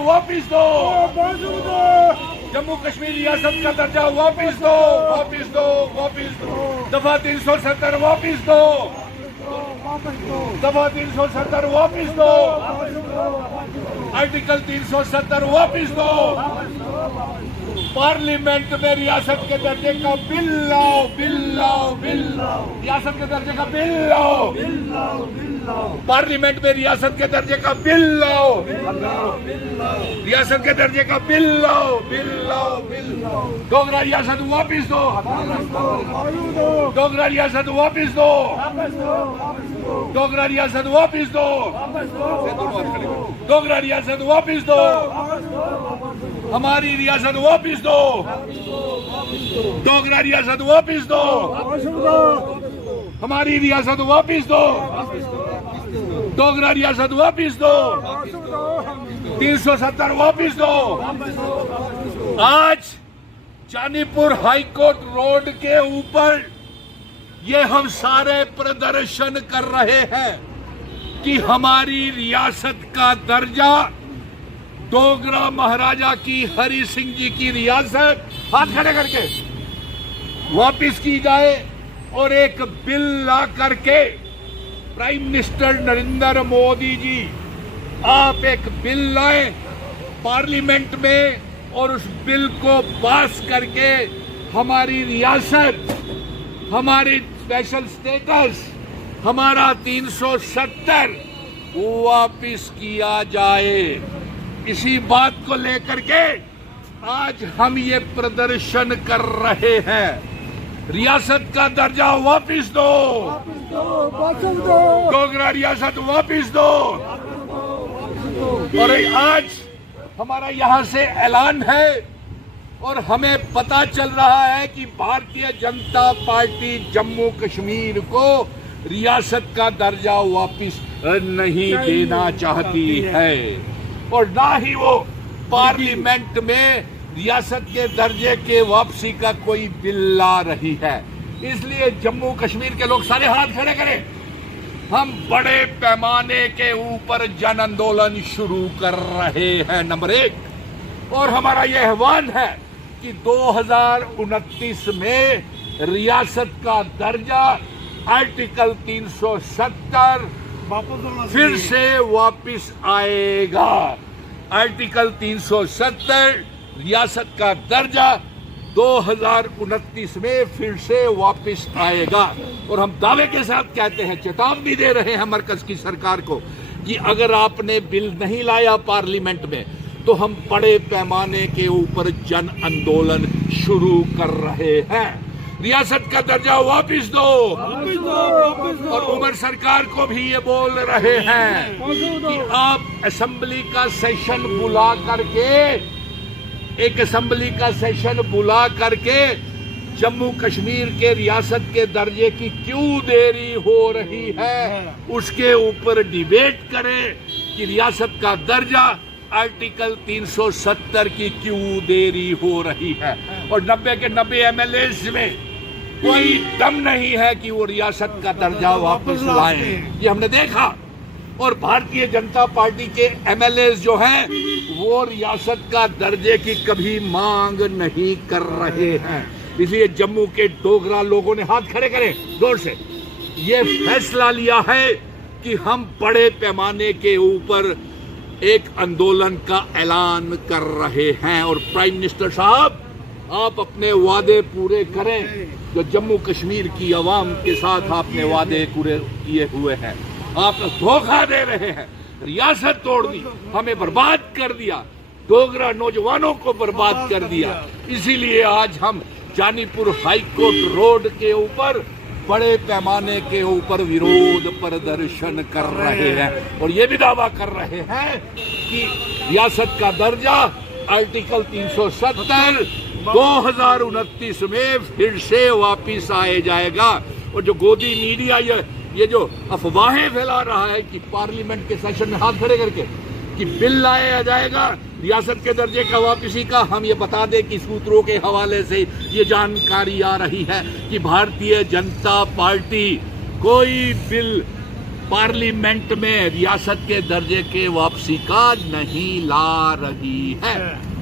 वापिस दो, जम्मू कश्मीर रियासत का दर्जा वापिस दो, वापिस दो, वापिस दो। दफा 370 वापिस दो, दफा 370 वापिस दो, आर्टिकल 370 वापिस दो। पार्लियामेंट में रियासत के दर्जे का बिल लाओ, बिल लाओ, बिल लाओ, रियासत के दर्जे का बिल लाओ, बिल लाओ, बिल लाओ। पार्लियामेंट में रियासत के दर्जे का बिल लाओ, रियासत के दर्जे का बिल लाओ, बिल लाओ, बिल लाओ। डोगरा रियासत वापिस दो, डोगरा रियासत वापिस दो, डोगरा रियासत वापिस दो, डोगरा रियासत वापिस दो, हमारी रियासत वापिस दो, डोगरा रियासत वापिस दो, हमारी रियासत वापिस दो, डोगरा रियासत वापिस दो, 370 वापिस दो। आज जानीपुर हाईकोर्ट रोड के ऊपर ये हम सारे प्रदर्शन कर रहे हैं कि हमारी रियासत का दर्जा डोगरा महाराजा की हरि सिंह जी की रियासत हाथ खड़े करके वापिस की जाए और एक बिल ला करके प्राइम मिनिस्टर नरेंद्र मोदी जी आप एक बिल लाएं पार्लियामेंट में और उस बिल को पास करके हमारी रियासत, हमारी स्पेशल स्टेटस, हमारा 370 वापिस किया जाए। इसी बात को लेकर के आज हम ये प्रदर्शन कर रहे हैं। रियासत का दर्जा वापिस दो, डोगरा रियासत वापिस दो। और आज हमारा यहाँ से ऐलान है और हमें पता चल रहा है कि भारतीय जनता पार्टी जम्मू कश्मीर को रियासत का दर्जा वापिस नहीं देना चाहती है और ना ही वो पार्लियामेंट में रियासत के दर्जे के वापसी का कोई बिल ला रही है। इसलिए जम्मू कश्मीर के लोग सारे हाथ खड़े करें। हम बड़े पैमाने के ऊपर जन आंदोलन शुरू कर रहे हैं, नंबर 1। और हमारा यह आह्वान है कि 2029 में रियासत का दर्जा आर्टिकल 370 फिर से वापिस आएगा। आर्टिकल 370 रियासत का दर्जा 2029 में फिर से वापिस आएगा। और हम दावे के साथ कहते हैं, चेतावनी दे रहे हैं मरकज की सरकार को कि अगर आपने बिल नहीं लाया पार्लियामेंट में तो हम बड़े पैमाने के ऊपर जन आंदोलन शुरू कर रहे हैं। रियासत का दर्जा वापिस दो, और उमर सरकार को भी ये बोल रहे हैं कि आप असेंबली का सेशन बुला करके, एक असेंबली का सेशन बुला करके जम्मू कश्मीर के रियासत के दर्जे की क्यों देरी हो रही है उसके ऊपर डिबेट करें कि रियासत का दर्जा आर्टिकल 370 की क्यों देरी हो रही है। और 90 के 90 एमएलए में कोई दम नहीं है कि वो रियासत का दर्जा वापस लाएं, ये हमने देखा। और भारतीय जनता पार्टी के एमएलए जो हैं वो रियासत का दर्जे की कभी मांग नहीं कर रहे हैं। इसलिए जम्मू के डोगरा लोगों ने हाथ खड़े करें जोर से, ये फैसला लिया है कि हम बड़े पैमाने के ऊपर एक आंदोलन का ऐलान कर रहे हैं। और प्राइम मिनिस्टर साहब, आप अपने वादे पूरे करें जो जम्मू कश्मीर की आवाम के साथ आपने वादे पूरे किए हुए हैं। आप धोखा दे रहे हैं, रियासत तोड़ दी, हमें बर्बाद कर दिया, डोगरा नौजवानों को बर्बाद कर दिया। इसीलिए आज हम जानीपुर हाईकोर्ट रोड के ऊपर बड़े पैमाने के ऊपर विरोध प्रदर्शन कर रहे हैं और ये भी दावा कर रहे हैं कि रियासत का दर्जा आर्टिकल 370 2029 में फिर से वापिस आए जाएगा। और जो गोदी मीडिया ये जो अफवाहें फैला रहा है कि पार्लियामेंट के सेशन में हाथ खड़े करके कि बिल लाया जाएगा रियासत के दर्जे का वापसी का, हम ये बता दें कि सूत्रों के हवाले से ये जानकारी आ रही है कि भारतीय जनता पार्टी कोई बिल पार्लियामेंट में रियासत के दर्जे के वापसी का नहीं ला रही है।